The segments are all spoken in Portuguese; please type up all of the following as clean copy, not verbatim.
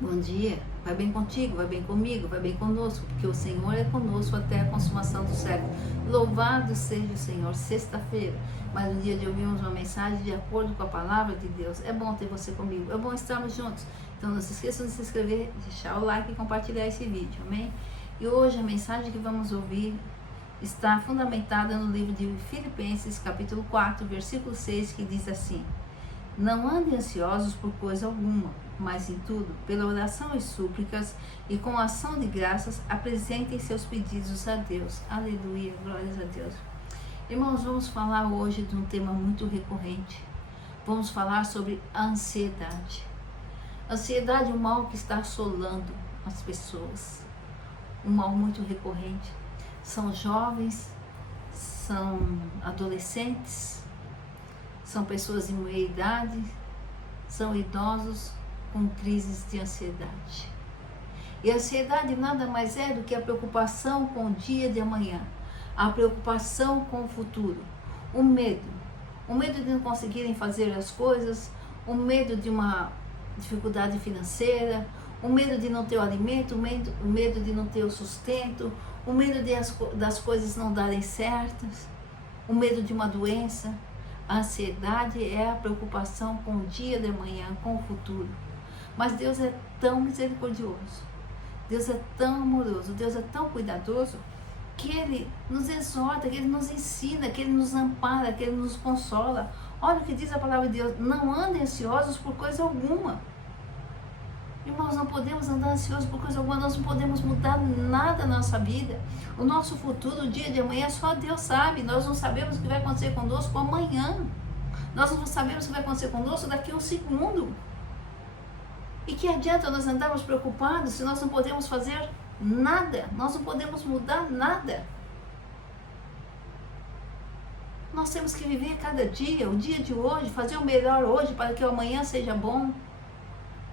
Bom dia, vai bem contigo, vai bem comigo, vai bem conosco, porque o Senhor é conosco até a consumação do século. Louvado seja o Senhor. Sexta-feira, mais um dia de ouvirmos uma mensagem de acordo com a palavra de Deus. É bom ter você comigo, é bom estarmos juntos. Então não se esqueçam de se inscrever, deixar o like e compartilhar esse vídeo, amém? E hoje a mensagem que vamos ouvir está fundamentada no livro de Filipenses, capítulo 4, versículo 6, que diz assim: Não andem ansiosos por coisa alguma, mas em tudo, pela oração e súplicas e com ação de graças, apresentem seus pedidos a Deus. Aleluia, glórias a Deus. Irmãos, vamos falar hoje de um tema muito recorrente. Vamos falar sobre a ansiedade. Ansiedade é um mal que está assolando as pessoas. Um mal muito recorrente. São jovens, são adolescentes, são pessoas em meia idade, são idosos com crises de ansiedade. E a ansiedade nada mais é do que a preocupação com o dia de amanhã, a preocupação com o futuro, o medo de não conseguirem fazer as coisas, o medo de uma dificuldade financeira, o medo de não ter o alimento, o medo de não ter o sustento, o medo das coisas não darem certas, o medo de uma doença. A ansiedade é a preocupação com o dia de amanhã, com o futuro. Mas Deus é tão misericordioso, Deus é tão amoroso, Deus é tão cuidadoso, que Ele nos exorta, que Ele nos ensina, que Ele nos ampara, que Ele nos consola. Olha o que diz a palavra de Deus: não andem ansiosos por coisa alguma. Irmãos, não podemos andar ansiosos por coisa alguma, nós não podemos mudar nada na nossa vida. O nosso futuro, o dia de amanhã, só Deus sabe. Nós não sabemos o que vai acontecer conosco amanhã. Nós não sabemos o que vai acontecer conosco daqui a um segundo. E que adianta nós andarmos preocupados se nós não podemos fazer nada? Nós não podemos mudar nada. Nós temos que viver cada dia, o dia de hoje, fazer o melhor hoje para que o amanhã seja bom.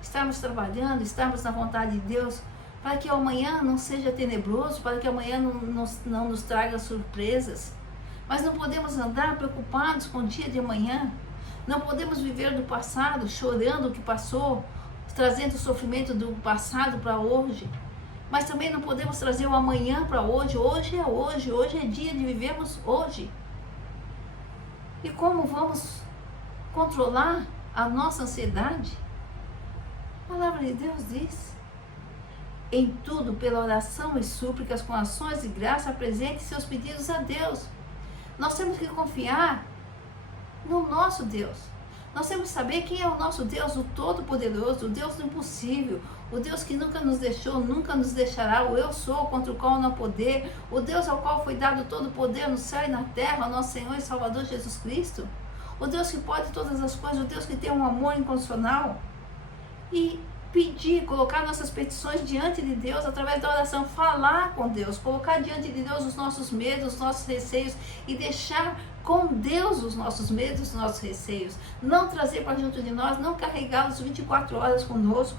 Estarmos trabalhando, estarmos na vontade de Deus, para que o amanhã não seja tenebroso, para que o amanhã não nos traga surpresas. Mas não podemos andar preocupados com o dia de amanhã. Não podemos viver do passado, chorando o que passou, trazendo o sofrimento do passado para hoje. Mas também não podemos trazer o amanhã para hoje. Hoje é dia de vivermos hoje. E como vamos controlar a nossa ansiedade? A palavra de Deus diz: em tudo, pela oração e súplicas, com ações de graça, apresente seus pedidos a Deus. Nós temos que confiar no nosso Deus. Nós temos que saber quem é o nosso Deus, o Todo-Poderoso, o Deus do impossível, o Deus que nunca nos deixou, nunca nos deixará, o Eu Sou, contra o qual não há poder, o Deus ao qual foi dado todo o poder no céu e na terra, nosso Senhor e Salvador Jesus Cristo, o Deus que pode todas as coisas, o Deus que tem um amor incondicional. E pedir, colocar nossas petições diante de Deus através da oração, falar com Deus, colocar diante de Deus os nossos medos, os nossos receios e deixar com Deus os nossos medos, os nossos receios, não trazer para junto de nós, não carregá-los 24 horas conosco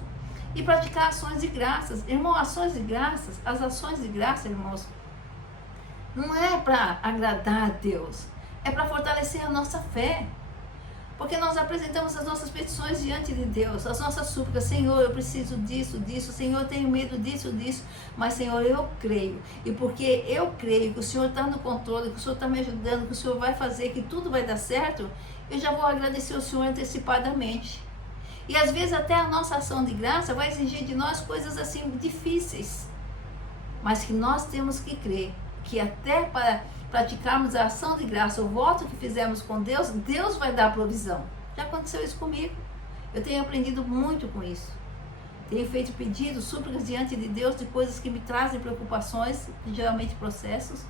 e praticar ações de graças. Irmão, ações de graças, as ações de graça, irmãos, não é para agradar a Deus, é para fortalecer a nossa fé. Porque nós apresentamos as nossas petições diante de Deus, as nossas súplicas: Senhor, eu preciso disso, Senhor, eu tenho medo disso, mas Senhor, eu creio, e porque eu creio que o Senhor está no controle, que o Senhor está me ajudando, que o Senhor vai fazer, que tudo vai dar certo, eu já vou agradecer ao Senhor antecipadamente. E às vezes até a nossa ação de graça vai exigir de nós coisas assim difíceis, mas que nós temos que crer, que até para praticarmos a ação de graça, o voto que fizemos com Deus, Deus vai dar provisão. Já aconteceu isso comigo. Eu tenho aprendido muito com isso. Tenho feito pedidos, súplicas diante de Deus de coisas que me trazem preocupações, geralmente processos,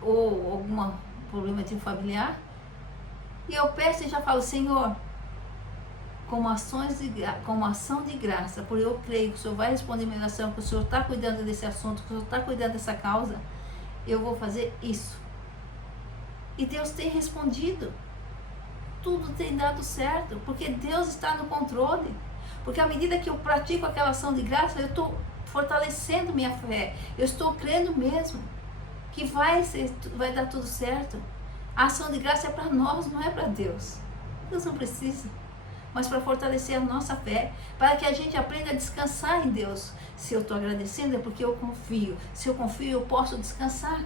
ou algum problema tipo familiar. E eu peço e já falo: Senhor, como ação de graça, por eu creio que o Senhor vai responder minha oração, que o Senhor está cuidando desse assunto, que o Senhor está cuidando dessa causa, eu vou fazer isso. E Deus tem respondido. Tudo tem dado certo, porque Deus está no controle. Porque à medida que eu pratico aquela ação de graça, eu estou fortalecendo minha fé. Eu estou crendo mesmo que vai dar tudo certo. A ação de graça é para nós, não é para Deus. Deus não precisa. mas para fortalecer a nossa fé, para que a gente aprenda a descansar em Deus. Se eu estou agradecendo é porque eu confio. Se eu confio, eu posso descansar.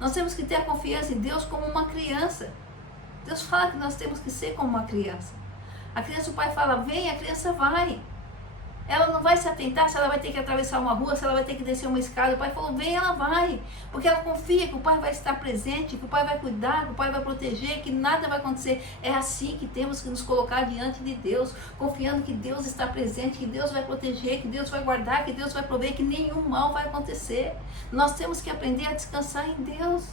Nós temos que ter a confiança em Deus como uma criança. Deus fala que nós temos que ser como uma criança. A criança, o pai fala, vem, a criança vai. Ela não vai se atentar se ela vai ter que atravessar uma rua, se ela vai ter que descer uma escada. O pai falou, vem, ela vai. Porque ela confia que o pai vai estar presente, que o pai vai cuidar, que o pai vai proteger, que nada vai acontecer. É assim que temos que nos colocar diante de Deus, confiando que Deus está presente, que Deus vai proteger, que Deus vai guardar, que Deus vai prover, que nenhum mal vai acontecer. Nós temos que aprender a descansar em Deus.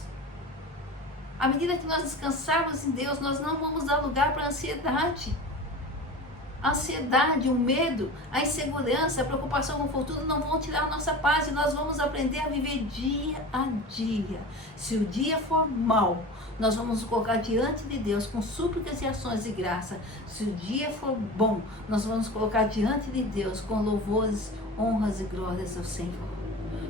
À medida que nós descansarmos em Deus, nós não vamos dar lugar para a ansiedade. A ansiedade, o medo, a insegurança, a preocupação com o futuro não vão tirar a nossa paz e nós vamos aprender a viver dia a dia. Se o dia for mau, nós vamos nos colocar diante de Deus com súplicas e ações de graça. Se o dia for bom, nós vamos nos colocar diante de Deus com louvores, honras e glórias ao Senhor.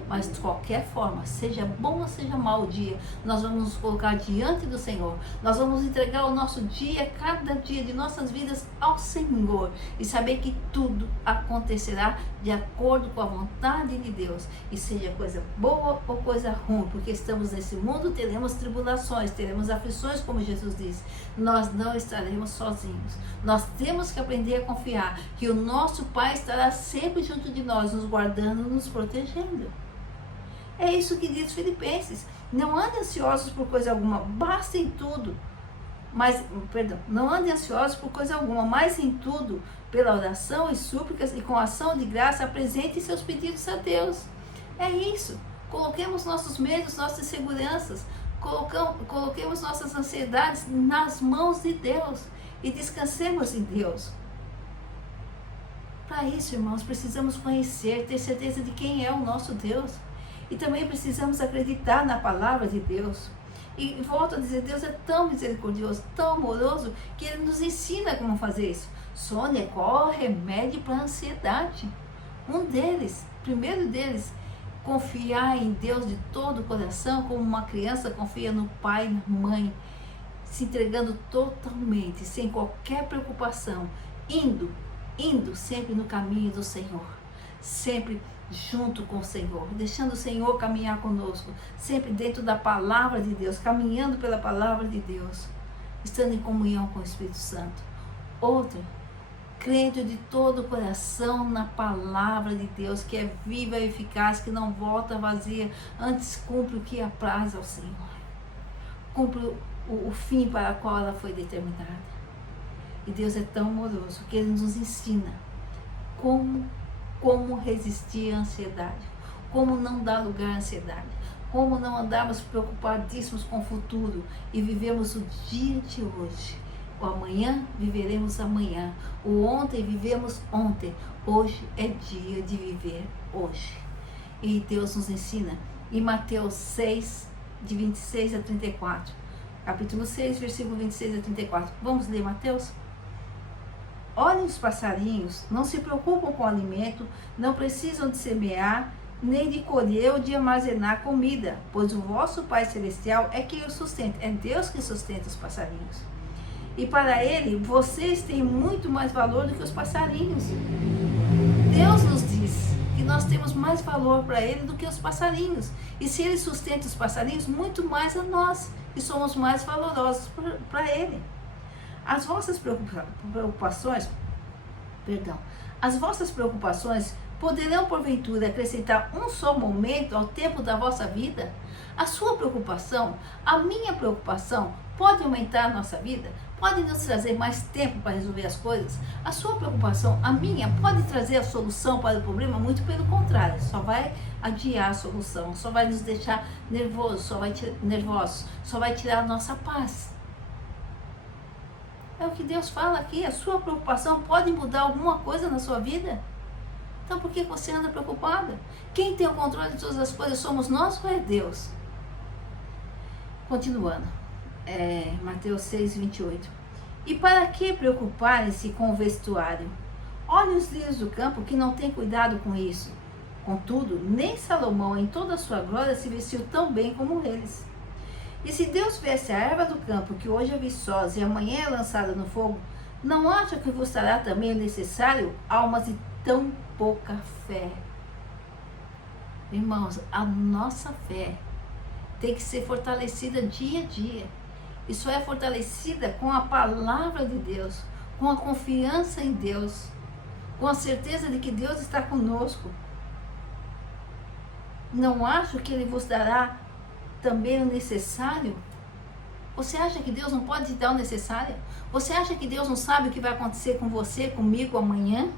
Mas de qualquer forma, seja bom ou seja mau o dia, nós vamos nos colocar diante do Senhor. Nós vamos entregar o nosso dia, cada dia de nossas vidas ao Senhor. E saber que tudo acontecerá de acordo com a vontade de Deus. E seja coisa boa ou coisa ruim, porque estamos nesse mundo, teremos tribulações, teremos aflições, como Jesus disse. Nós não estaremos sozinhos. Nós temos que aprender a confiar que o nosso Pai estará sempre junto de nós, nos guardando, nos protegendo. É isso que diz Filipenses. Não andem ansiosos por coisa alguma, basta em tudo. Não andem ansiosos por coisa alguma, mas em tudo, pela oração e súplicas e com ação de graça, apresentem seus pedidos a Deus. É isso. Coloquemos nossos medos, nossas inseguranças, coloquemos nossas ansiedades nas mãos de Deus e descansemos em Deus. Para isso, irmãos, precisamos conhecer, ter certeza de quem é o nosso Deus. E também precisamos acreditar na palavra de Deus. E volto a dizer, Deus é tão misericordioso, tão amoroso, que Ele nos ensina como fazer isso. Sônia, qual é o remédio para a ansiedade? Primeiro deles, confiar em Deus de todo o coração, como uma criança confia no pai e na mãe, se entregando totalmente, sem qualquer preocupação, indo sempre no caminho do Senhor, sempre junto com o Senhor, deixando o Senhor caminhar conosco, sempre dentro da palavra de Deus, caminhando pela palavra de Deus, estando em comunhão com o Espírito Santo. Outra, crendo de todo o coração na palavra de Deus, que é viva e eficaz, que não volta vazia, antes cumpre o que apraz ao Senhor, cumpre o fim para o qual ela foi determinada. E Deus é tão amoroso que Ele nos ensina como resistir à ansiedade, como não dar lugar à ansiedade, como não andarmos preocupadíssimos com o futuro e vivemos o dia de hoje. O amanhã viveremos amanhã, o ontem vivemos ontem, hoje é dia de viver hoje. E Deus nos ensina em Mateus 6, de 26 a 34, capítulo 6, versículo 26 a 34. Vamos ler Mateus? Olhem os passarinhos, não se preocupam com o alimento, não precisam de semear, nem de colher ou de armazenar comida, pois o vosso Pai Celestial é quem os sustenta, é Deus que sustenta os passarinhos. E para Ele, vocês têm muito mais valor do que os passarinhos. Deus nos diz que nós temos mais valor para Ele do que os passarinhos. E se Ele sustenta os passarinhos, muito mais a nós, que somos mais valorosos para Ele. As vossas preocupações poderão porventura acrescentar um só momento ao tempo da vossa vida? A sua preocupação, a minha preocupação, pode aumentar a nossa vida? Pode nos trazer mais tempo para resolver as coisas? A sua preocupação, a minha, pode trazer a solução para o problema? Muito pelo contrário, só vai adiar a solução, só vai nos deixar nervosos, só vai tirar a nossa paz. É o que Deus fala aqui. A sua preocupação pode mudar alguma coisa na sua vida? Então por que você anda preocupada? Quem tem o controle de todas as coisas somos nós ou é Deus? Continuando, Mateus 6, 28. E para que preocuparem-se com o vestuário? Olhem os lírios do campo, que não têm cuidado com isso. Contudo, nem Salomão em toda a sua glória se vestiu tão bem como eles. E se Deus veste a erva do campo, que hoje é viçosa e amanhã é lançada no fogo, Não acha que vos será também necessário almas de tão pouca fé? Irmãos, a nossa fé tem que ser fortalecida dia a dia. E só é fortalecida com a palavra de Deus, com a confiança em Deus, com a certeza de que Deus está conosco. Não acho que Ele vos dará também o necessário? Você acha que Deus não pode te dar o necessário? Você acha que Deus não sabe o que vai acontecer com você, comigo amanhã?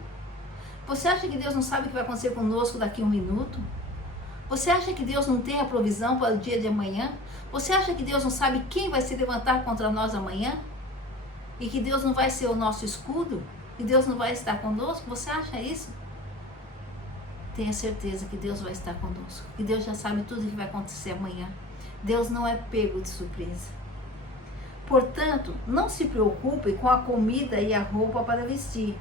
Você acha que Deus não sabe o que vai acontecer conosco daqui a 1 minuto? Você acha que Deus não tem a provisão para o dia de amanhã? Você acha que Deus não sabe quem vai se levantar contra nós amanhã? E que Deus não vai ser o nosso escudo? E Deus não vai estar conosco? Você acha isso? Tenha certeza que Deus vai estar conosco. Que Deus já sabe tudo o que vai acontecer amanhã. Deus não é pego de surpresa. Portanto, não se preocupem com a comida e a roupa para vestir.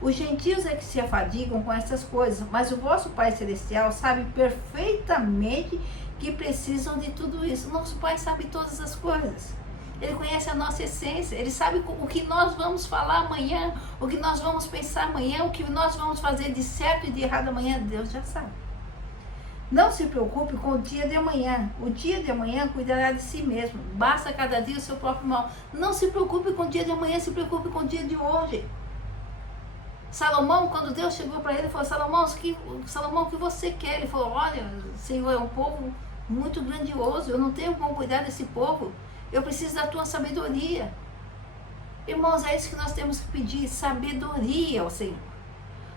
Os gentios é que se afadigam com essas coisas, mas o vosso Pai Celestial sabe perfeitamente que precisam de tudo isso. Nosso Pai sabe todas as coisas. Ele conhece a nossa essência, Ele sabe o que nós vamos falar amanhã, o que nós vamos pensar amanhã, o que nós vamos fazer de certo e de errado amanhã, Deus já sabe. Não se preocupe com o dia de amanhã. O dia de amanhã cuidará de si mesmo. Basta cada dia o seu próprio mal. Não se preocupe com o dia de amanhã, se preocupe com o dia de hoje. Salomão, quando Deus chegou para ele, falou: Salomão, o que você quer? Ele falou: olha, Senhor, é um povo muito grandioso. Eu não tenho como cuidar desse povo. Eu preciso da tua sabedoria. Irmãos, é isso que nós temos que pedir: sabedoria ao Senhor.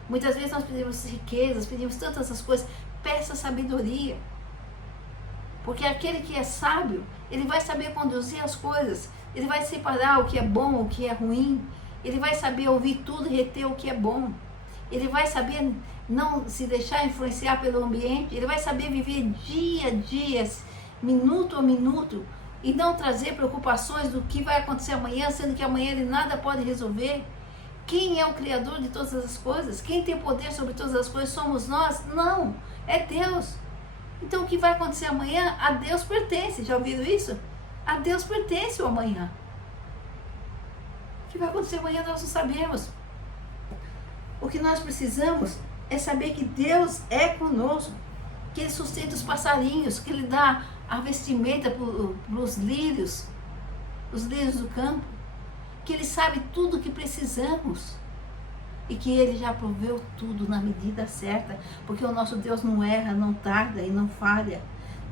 Muitas vezes nós pedimos riquezas, pedimos tantas essas coisas. Peça sabedoria, porque aquele que é sábio, ele vai saber conduzir as coisas, ele vai separar o que é bom, o que é ruim, ele vai saber ouvir tudo e reter o que é bom, ele vai saber não se deixar influenciar pelo ambiente, ele vai saber viver dia a dia, minuto a minuto, e não trazer preocupações do que vai acontecer amanhã, sendo que amanhã ele nada pode resolver. Quem é o Criador de todas as coisas? Quem tem poder sobre todas as coisas? Somos nós? Não, é Deus. Então o que vai acontecer amanhã, a Deus pertence. Já ouviram isso? A Deus pertence o amanhã. O que vai acontecer amanhã nós não sabemos. O que nós precisamos é saber que Deus é conosco, que Ele sustenta os passarinhos, que Ele dá a vestimenta para os lírios do campo, que Ele sabe tudo o que precisamos e que Ele já proveu tudo na medida certa, porque o nosso Deus não erra, não tarda e não falha.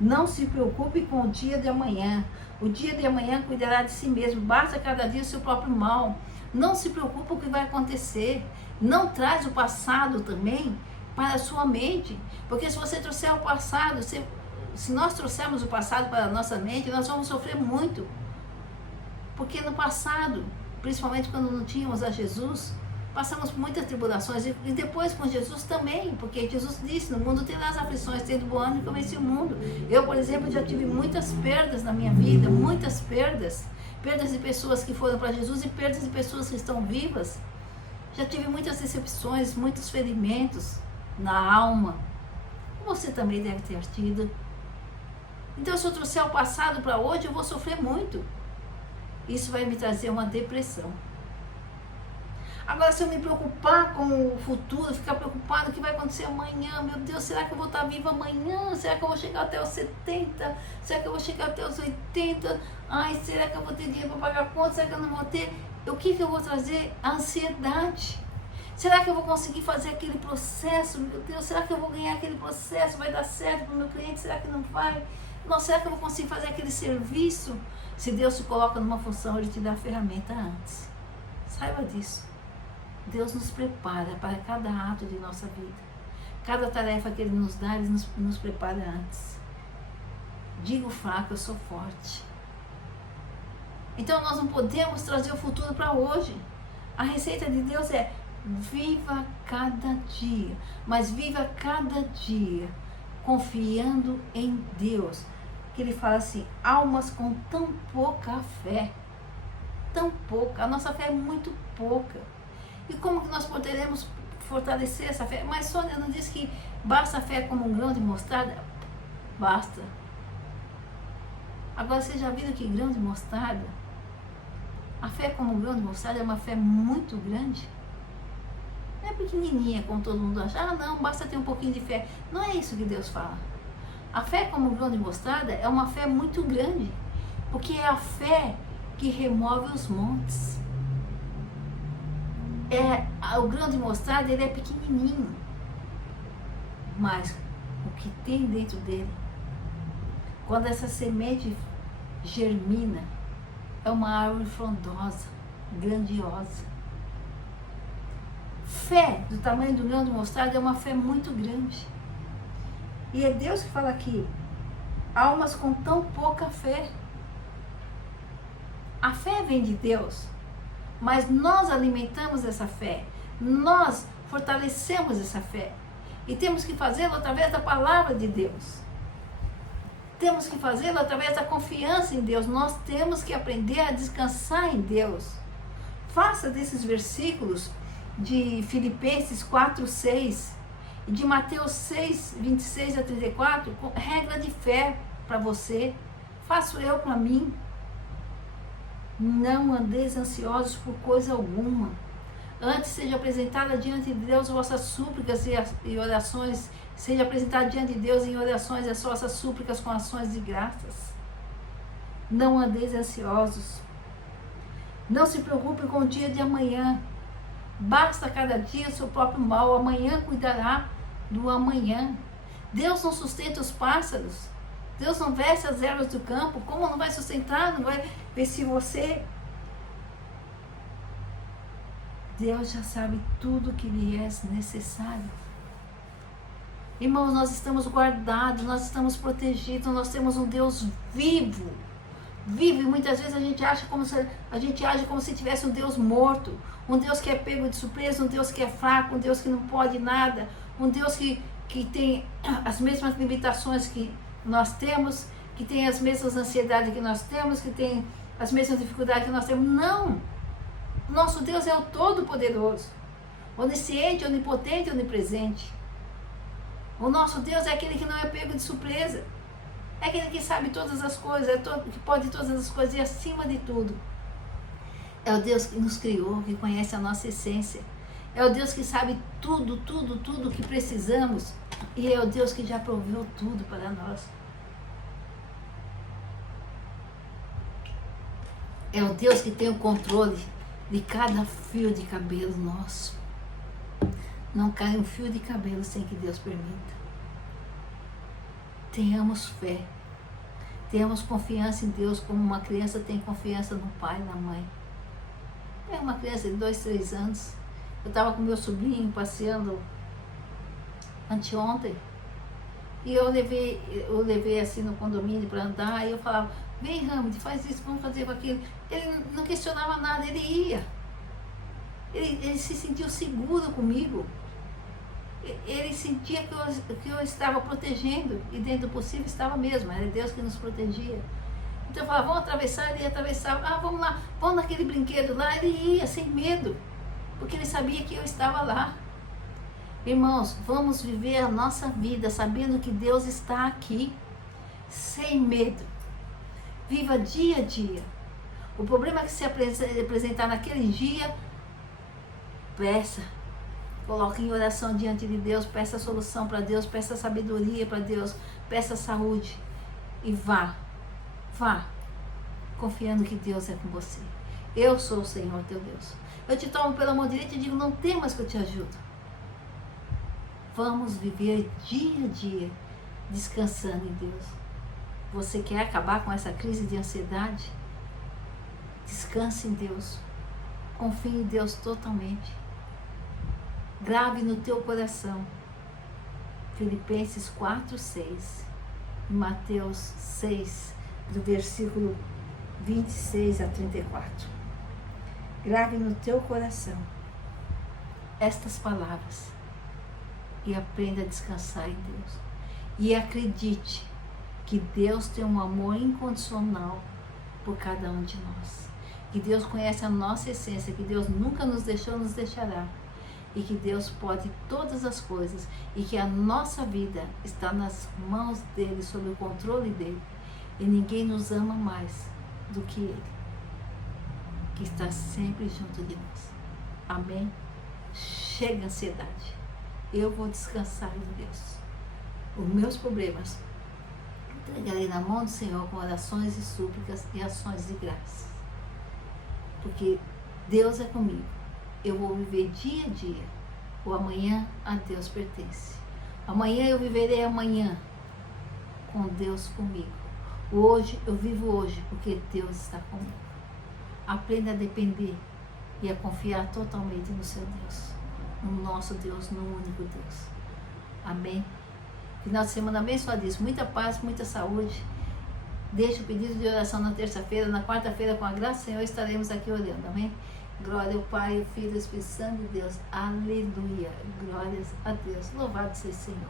Não se preocupe com o dia de amanhã. O dia de amanhã cuidará de si mesmo. Basta cada dia o seu próprio mal. Não se preocupe com o que vai acontecer. Não traz o passado também para a sua mente, porque se você trouxer o passado, se nós trouxermos o passado para a nossa mente, nós vamos sofrer muito. Porque no passado, principalmente quando não tínhamos a Jesus, passamos por muitas tribulações, e depois com Jesus também, porque Jesus disse: no mundo terás aflições, tendo bom ânimo, que eu venci o mundo. Eu, por exemplo, já tive muitas perdas na minha vida, muitas perdas de pessoas que foram para Jesus e perdas de pessoas que estão vivas. Já tive muitas decepções, muitos ferimentos na alma. Você também deve ter tido. Então, se eu trouxer o passado para hoje, eu vou sofrer muito. Isso vai me trazer uma depressão. Agora, se eu me preocupar com o futuro, ficar preocupado com o que vai acontecer amanhã, meu Deus, será que eu vou estar viva amanhã? Será que eu vou chegar até os 70? Será que eu vou chegar até os 80? Ai, será que eu vou ter dinheiro para pagar a conta? Será que eu não vou ter? O que eu vou trazer? A ansiedade. Será que eu vou conseguir fazer aquele processo? Meu Deus, será que eu vou ganhar aquele processo? Vai dar certo para o meu cliente? Será que não vai? Não, será que eu vou conseguir fazer aquele serviço? Se Deus te coloca numa função, Ele te dá a ferramenta antes. Saiba disso. Deus nos prepara para cada ato de nossa vida. Cada tarefa que Ele nos dá, Ele nos prepara antes. Digo fraco, eu sou forte. Então nós não podemos trazer o futuro para hoje. A receita de Deus é: viva cada dia, mas viva cada dia confiando em Deus. Que Ele fala assim: almas com tão pouca fé, tão pouca, a nossa fé é muito pouca. E como que nós poderemos fortalecer essa fé? Mas Sônia não disse que basta a fé como um grão de mostarda? Basta. Agora, vocês já viram que grão de mostarda, A fé como um grão de mostarda é uma fé muito grande. Não é pequenininha, como todo mundo acha. Ah, não, basta ter um pouquinho de fé. Não é isso que Deus fala. A fé como um grão de mostarda é uma fé muito grande, porque é a fé que remove os montes. O grão de mostarda, ele é pequenininho, mas o que tem dentro dele, quando essa semente germina, é uma árvore frondosa, grandiosa. Fé do tamanho do grão de mostarda é uma fé muito grande. E é Deus que fala aqui, almas com tão pouca fé. A fé vem de Deus, mas nós alimentamos essa fé, nós fortalecemos essa fé. E temos que fazê-lo através da palavra de Deus. Temos que fazê-lo através da confiança em Deus. Nós temos que aprender a descansar em Deus. Faça desses versículos de Filipenses 4:6 e de Mateus 6:26-34 regra de fé para você. Faço eu para mim. Não andeis ansiosos por coisa alguma. Antes seja apresentada diante de Deus vossas súplicas e orações. Seja apresentada diante de Deus em orações as vossas súplicas com ações de graças. Não andeis ansiosos. Não se preocupe com o dia de amanhã. Basta cada dia o seu próprio mal. Amanhã cuidará do amanhã. Deus não sustenta os pássaros. Deus não veste as ervas do campo. Como não vai sustentar? Não vai ver se você... Deus já sabe tudo que lhe é necessário. Irmãos, nós estamos guardados, nós estamos protegidos, nós temos um Deus vivo. Vivo, e muitas vezes a gente age como se tivesse um Deus morto. Um Deus que é pego de surpresa, um Deus que é fraco, um Deus que não pode nada. Um Deus que tem as mesmas limitações que nós temos, que tem as mesmas ansiedades que nós temos, que tem as mesmas dificuldades que nós temos. Não! Nosso Deus é o Todo-Poderoso, onisciente, onipotente, onipresente. O nosso Deus é aquele que não é pego de surpresa. É aquele que sabe todas as coisas, que pode todas as coisas e acima de tudo. É o Deus que nos criou, que conhece a nossa essência. É o Deus que sabe tudo, tudo, tudo que precisamos. E é o Deus que já proveu tudo para nós. É o Deus que tem o controle de cada fio de cabelo nosso. Não cai um fio de cabelo sem que Deus permita. Tenhamos fé. Tenhamos confiança em Deus como uma criança tem confiança no pai e na mãe. É uma criança de 2, 3 anos. Eu estava com meu sobrinho passeando anteontem. E eu levei assim no condomínio para andar. E eu falava, vem Hamid, faz isso, vamos fazer aquilo. Ele não questionava nada, ele ia. Ele se sentiu seguro comigo. Ele sentia que eu estava protegendo. E dentro do possível estava mesmo. Era Deus que nos protegia. Então eu falava, vamos atravessar, ele ia atravessar. Ah, vamos lá, vamos naquele brinquedo lá. Ele ia, sem medo. Porque ele sabia que eu estava lá. Irmãos, vamos viver a nossa vida sabendo que Deus está aqui. Sem medo. Viva dia a dia. O problema que se apresentar naquele dia, peça. Coloque em oração diante de Deus, peça solução para Deus, peça sabedoria para Deus, peça saúde. E vá, confiando que Deus é com você. Eu sou o Senhor teu Deus. Eu te tomo pela mão direita e digo, não temas que eu te ajudo. Vamos viver dia a dia, descansando em Deus. Você quer acabar com essa crise de ansiedade? Descanse em Deus. Confie em Deus totalmente. Grave no teu coração Filipenses 4:6 e Mateus 6, do versículo 26-34. Grave no teu coração estas palavras e aprenda a descansar em Deus. E acredite que Deus tem um amor incondicional por cada um de nós. Que Deus conhece a nossa essência, que Deus nunca nos deixou, nos deixará. E que Deus pode todas as coisas e que a nossa vida está nas mãos dele, sob o controle dele. E ninguém nos ama mais do que ele. que está sempre junto de nós. Amém? Chega a ansiedade. Eu vou descansar em Deus. Os meus problemas entregarei na mão do Senhor com orações e súplicas e ações de graça. Porque Deus é comigo. Eu vou viver dia a dia. O amanhã a Deus pertence. Amanhã eu viverei amanhã com Deus comigo. Hoje eu vivo hoje porque Deus está comigo. Aprenda a depender e a confiar totalmente no seu Deus, no nosso Deus, no único Deus. Amém? Final de semana abençoadíssimo, muita paz, muita saúde. Deixe o pedido de oração na terça-feira, na quarta-feira, com a graça do Senhor, estaremos aqui orando. Amém? Glória ao Pai, ao Filho e ao Espírito Santo de Deus. Aleluia. Glórias a Deus. Louvado seja o Senhor.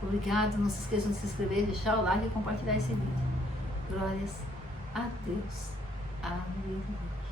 Obrigado. Não se esqueçam de se inscrever, deixar o like e compartilhar esse vídeo. Glórias a Deus. Aleluia.